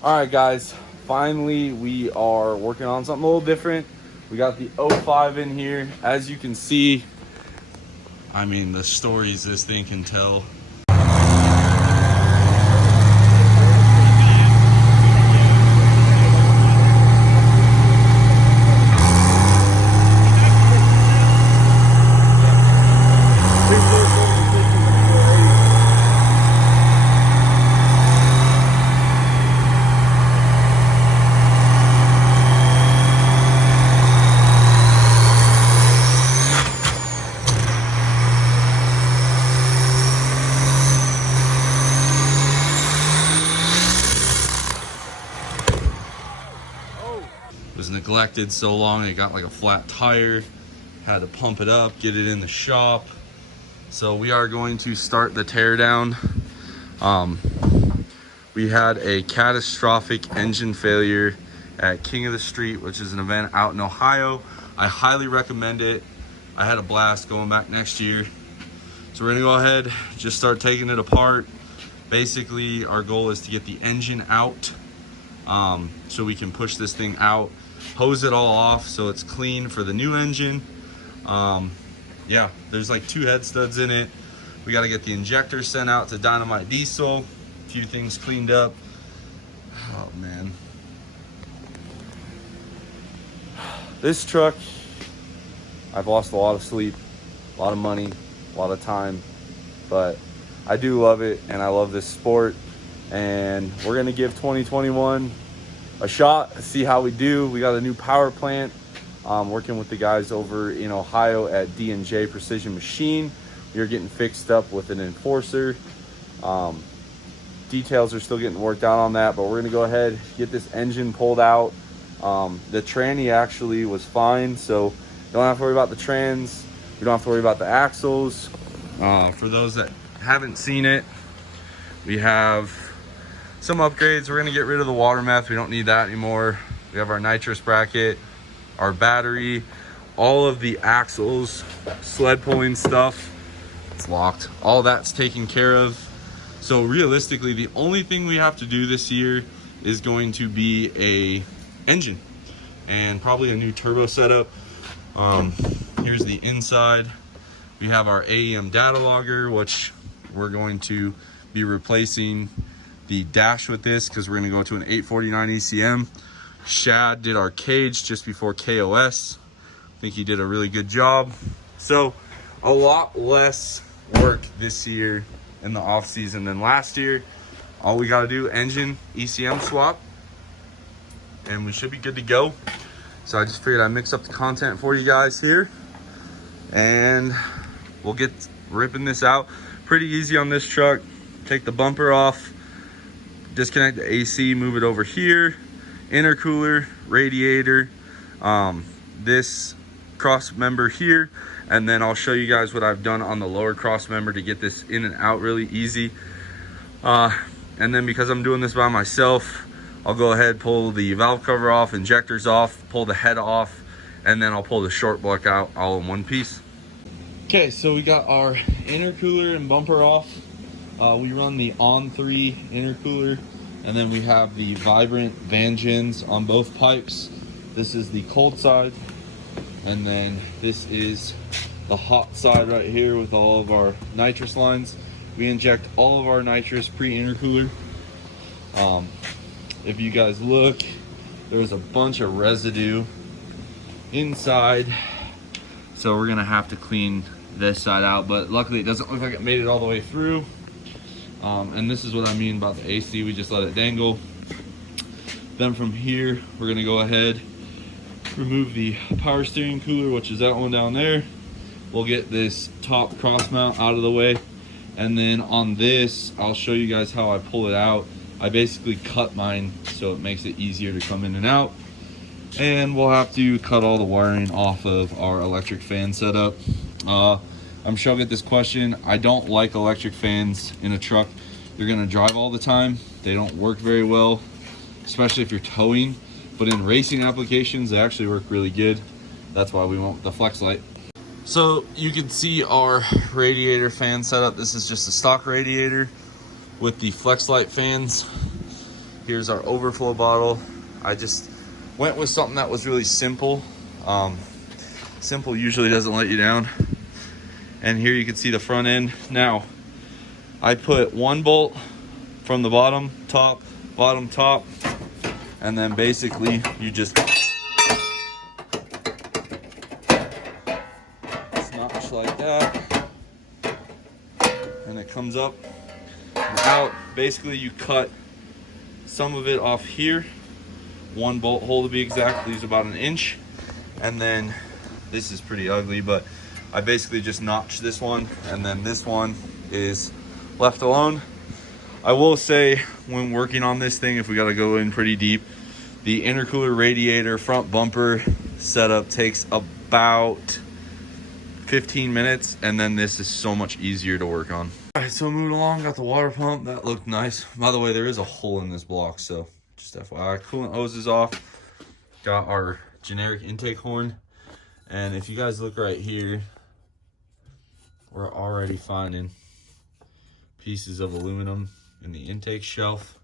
All right, guys, finally we are working on something a little different. We got the 05 in here. As you can see, I mean, the stories this thing can tell. Was neglected so long, it got like a flat tire. Had to pump it up, get it in the shop. So we are going to start the teardown. We had a catastrophic engine failure at King of the Street, which is an event out in Ohio. I highly recommend it. I had a blast going back next year. So we're gonna go ahead, just start taking it apart. Basically, our goal is to get the engine out so we can push this thing out, hose it all off so it's clean for the new engine. Yeah, there's like 2 head studs in it. We got to get the injector sent out to Dynamite Diesel, a few things cleaned up. Oh man, this truck, I've lost a lot of sleep, a lot of money, a lot of time, but I do love it and I love this sport, and we're gonna give 2021 a shot, see how we do. We got a new power plant, working with the guys over in Ohio at D&J Precision Machine. We're getting fixed up with an enforcer. Details are still getting worked out on that, but we're gonna go ahead, get this engine pulled out. The tranny actually was fine, so you don't have to worry about the trans. We don't have to worry about the axles. For those that haven't seen it, we have some upgrades. We're gonna get rid of the water meth. We don't need that anymore. We have our nitrous bracket, our battery, all of the axles, sled pulling stuff. It's locked. All that's taken care of. So realistically, the only thing we have to do this year is going to be a engine and probably a new turbo setup. Here's the inside. We have our AEM data logger, which we're going to be replacing the dash with this because we're going to go to an 849 ECM. Shad did our cage just before KOS. I think he did a really good job. So a lot less work this year in the off season than last year. All we got to do, engine ECM swap, and we should be good to go. So I just figured I'd mix up the content for you guys here, and we'll get ripping this out. Pretty easy on this truck. Take the bumper off, disconnect the AC, move it over here, intercooler, radiator, this cross member here, and then I'll show you guys what I've done on the lower cross member to get this in and out really easy. And then because I'm doing this by myself, I'll go ahead, pull the valve cover off, injectors off, pull the head off, and then I'll pull the short block out all in one piece. Okay, so we got our intercooler and bumper off. We run the On3 intercooler, and then we have the Vibrant Van Gens on both pipes. This is the cold side, and then this is the hot side right here with all of our nitrous lines. We inject all of our nitrous pre-intercooler. If you guys look, there was a bunch of residue inside, so we're gonna have to clean this side out, but luckily it doesn't look like it made it all the way through. And this is what I mean about the AC. We just let it dangle. Then from here, we're gonna go ahead, remove the power steering cooler, which is that one down there. We'll get this top cross mount out of the way. And then on this, I'll show you guys how I pull it out. I basically cut mine so it makes it easier to come in and out. And we'll have to cut all the wiring off of our electric fan setup. I'm sure I'll get this question. I don't like electric fans in a truck. You're gonna drive all the time. They don't work very well, especially if you're towing. But in racing applications, they actually work really good. That's why we went with the flex light. So you can see our radiator fan setup. This is just a stock radiator with the flex light fans. Here's our overflow bottle. I just went with something that was really simple. Simple usually doesn't let you down. And here you can see the front end. Now, I put one bolt from the bottom, top, and then basically you just snotch like that, and it comes up and out. Basically you cut some of it off here, one bolt hole to be exact, leaves about an inch, and then this is pretty ugly, but I basically just notch this one, and then this one is left alone. I will say, when working on this thing, if we got to go in pretty deep, the intercooler radiator front bumper setup takes about 15 minutes, and then this is so much easier to work on. All right, so moving along, got the water pump. That looked nice. By the way, there is a hole in this block, so just FYI. Coolant hose is off. Got our generic intake horn, and if you guys look right here, we're already finding pieces of aluminum in the intake shelf.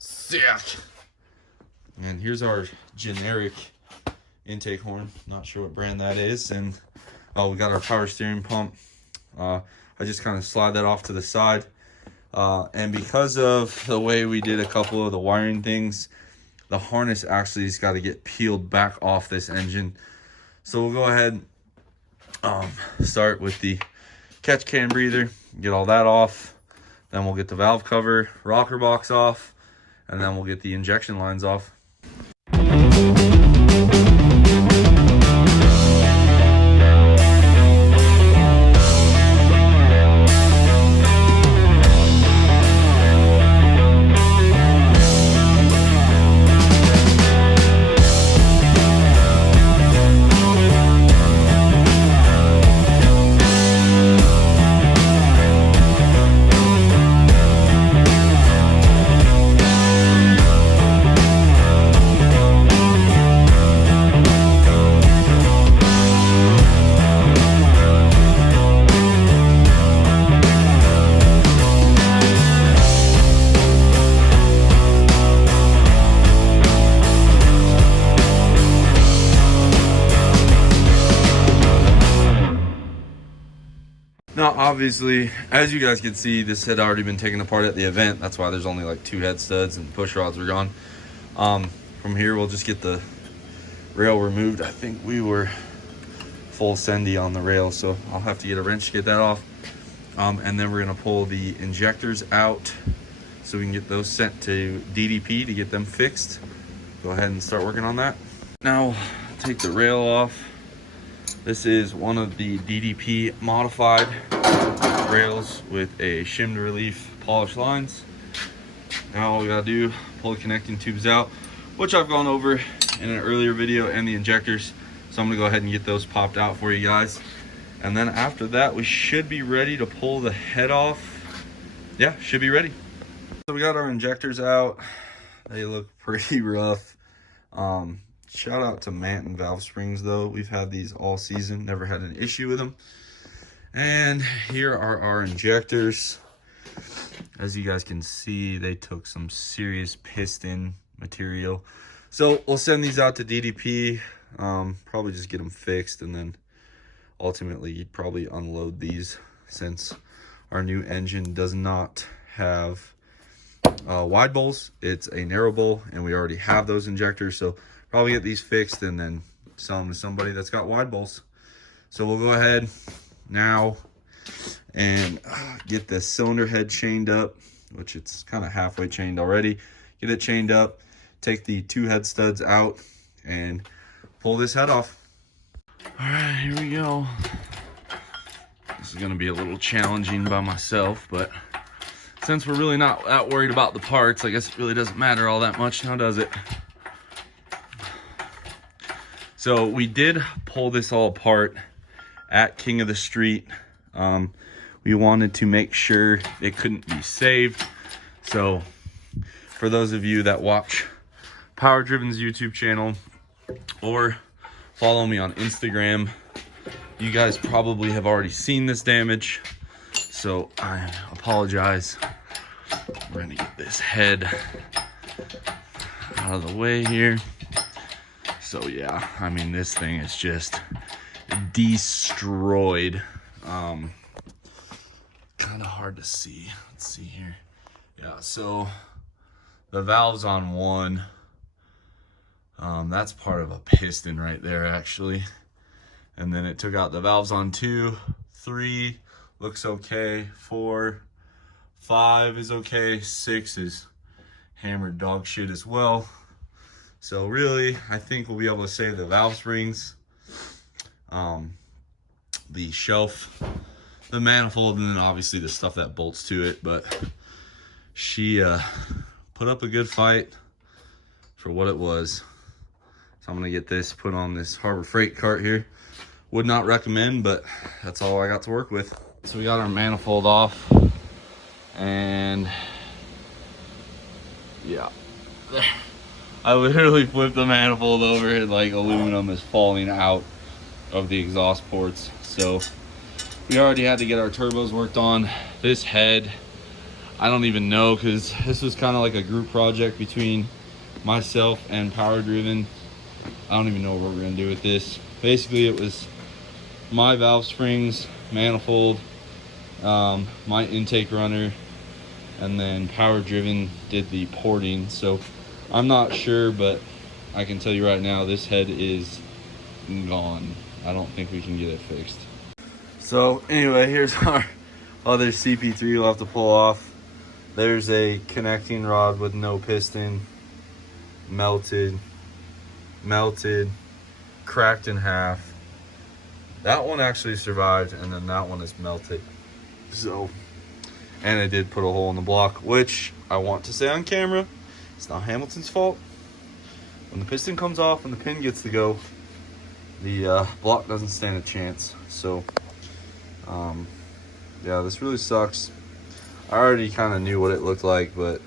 Sick. And here's our generic intake horn. Not sure what brand that is. And oh, we got our power steering pump. I just kind of slide that off to the side. And because of the way we did a couple of the wiring things, the harness actually has got to get peeled back off this engine. So we'll go ahead, start with the catch can breather, get all that off. Then we'll get the valve cover, rocker box off, and then we'll get the injection lines off. Now, obviously, as you guys can see, this had already been taken apart at the event. That's why there's only like 2 head studs and push rods are gone. From here, we'll just get the rail removed. I think we were full sendy on the rail, so I'll have to get a wrench to get that off. And then we're gonna pull the injectors out so we can get those sent to DDP to get them fixed. Go ahead and start working on that. Now, take the rail off. This is one of the DDP modified rails with a shimmed relief polished lines. Now all we gotta do, pull the connecting tubes out, which I've gone over in an earlier video, and the injectors. So I'm gonna go ahead and get those popped out for you guys. And then after that, we should be ready to pull the head off. Yeah, should be ready. So we got our injectors out. They look pretty rough. Shout out to Manton Valve Springs though. We've had these all season, never had an issue with them. And here are our injectors. As you guys can see, they took some serious piston material. So we'll send these out to DDP, probably just get them fixed, and then ultimately probably unload these, since our new engine does not have wide bowls. It's a narrow bowl, and we already have those injectors. So probably get these fixed and then sell them to somebody that's got wide bowls. So we'll go ahead now and get the cylinder head chained up, which it's kind of halfway chained already. Get it chained up, take the 2 head studs out, and pull this head off. All right, here we go. This is gonna be a little challenging by myself, but since we're really not that worried about the parts, I guess it really doesn't matter all that much now, does it? So we did pull this all apart at King of the Street. We wanted to make sure it couldn't be saved. So for those of you that watch Power Driven's YouTube channel or follow me on Instagram, you guys probably have already seen this damage. So I apologize. We're gonna get this head out of the way here. So yeah, I mean, this thing is just destroyed. Kind of hard to see. Let's see here. Yeah, so the valve's on 1. That's part of a piston right there, actually. And then it took out the valves on 2, 3, looks okay. 4, 5 is okay. 6 is hammered dog shit as well. So really, I think we'll be able to save the valve springs, the shelf, the manifold, and then obviously the stuff that bolts to it. But she put up a good fight for what it was. So I'm gonna get this put on this Harbor Freight cart here. Would not recommend, but that's all I got to work with. So we got our manifold off, and yeah, I literally flipped the manifold over and like aluminum is falling out of the exhaust ports. So we already had to get our turbos worked on. This head, I don't even know, because this was kind of like a group project between myself and Power Driven. I don't even know what we're gonna do with this. Basically, it was my valve springs, manifold, my intake runner, and then Power Driven did the porting. So I'm not sure, but I can tell you right now, this head is gone. I don't think we can get it fixed. So anyway, here's our other CP3 we'll have to pull off. There's a connecting rod with no piston, melted, cracked in half. That one actually survived, and then that one is melted. So, and it did put a hole in the block, which I want to say on camera, it's not Hamilton's fault. When the piston comes off and the pin gets to go, the block doesn't stand a chance. So, yeah, this really sucks. I already kind of knew what it looked like, but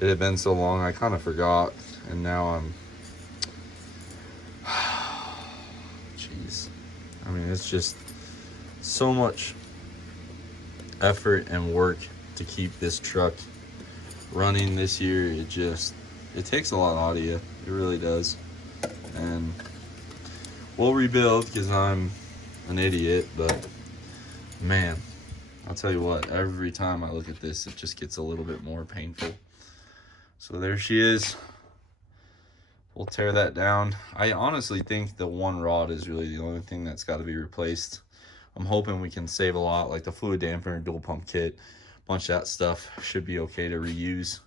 it had been so long, I kind of forgot, and now I'm... Jeez. I mean, it's just so much effort and work to keep this truck running this year. It takes a lot out of you. It really does. And we'll rebuild because I'm an idiot, but man, I'll tell you what, every time I look at this, it just gets a little bit more painful. So there she is. We'll tear that down. I honestly think the one rod is really the only thing that's got to be replaced. I'm hoping we can save a lot, like the fluid dampener, dual pump kit, a bunch of that stuff should be okay to reuse.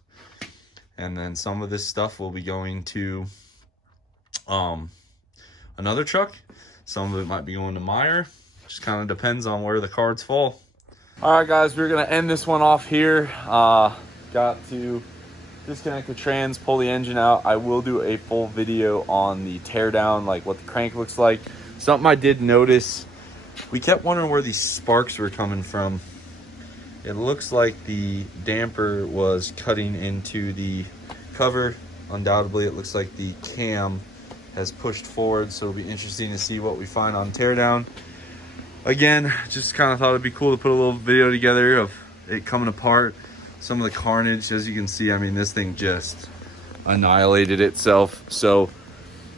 And then some of this stuff will be going to another truck. Some of it might be going to Meyer. Just kind of depends on where the cards fall. All right, guys, we're gonna end this one off here. Got to disconnect the trans, pull the engine out. I will do a full video on the teardown, like what the crank looks like. Something I did notice, we kept wondering where these sparks were coming from. It looks like the damper was cutting into the cover. Undoubtedly, it looks like the cam has pushed forward, so it'll be interesting to see what we find on teardown. Again, just kind of thought it'd be cool to put a little video together of it coming apart. Some of the carnage, as you can see, I mean, this thing just annihilated itself. So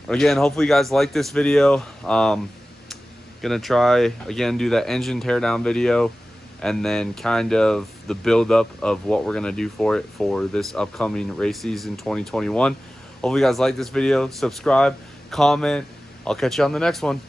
again, hopefully you guys like this video. Gonna try again, do that engine teardown video, and then kind of the buildup of what we're gonna do for it for this upcoming race season 2021. Hopefully you guys like this video. Subscribe, comment. I'll catch you on the next one.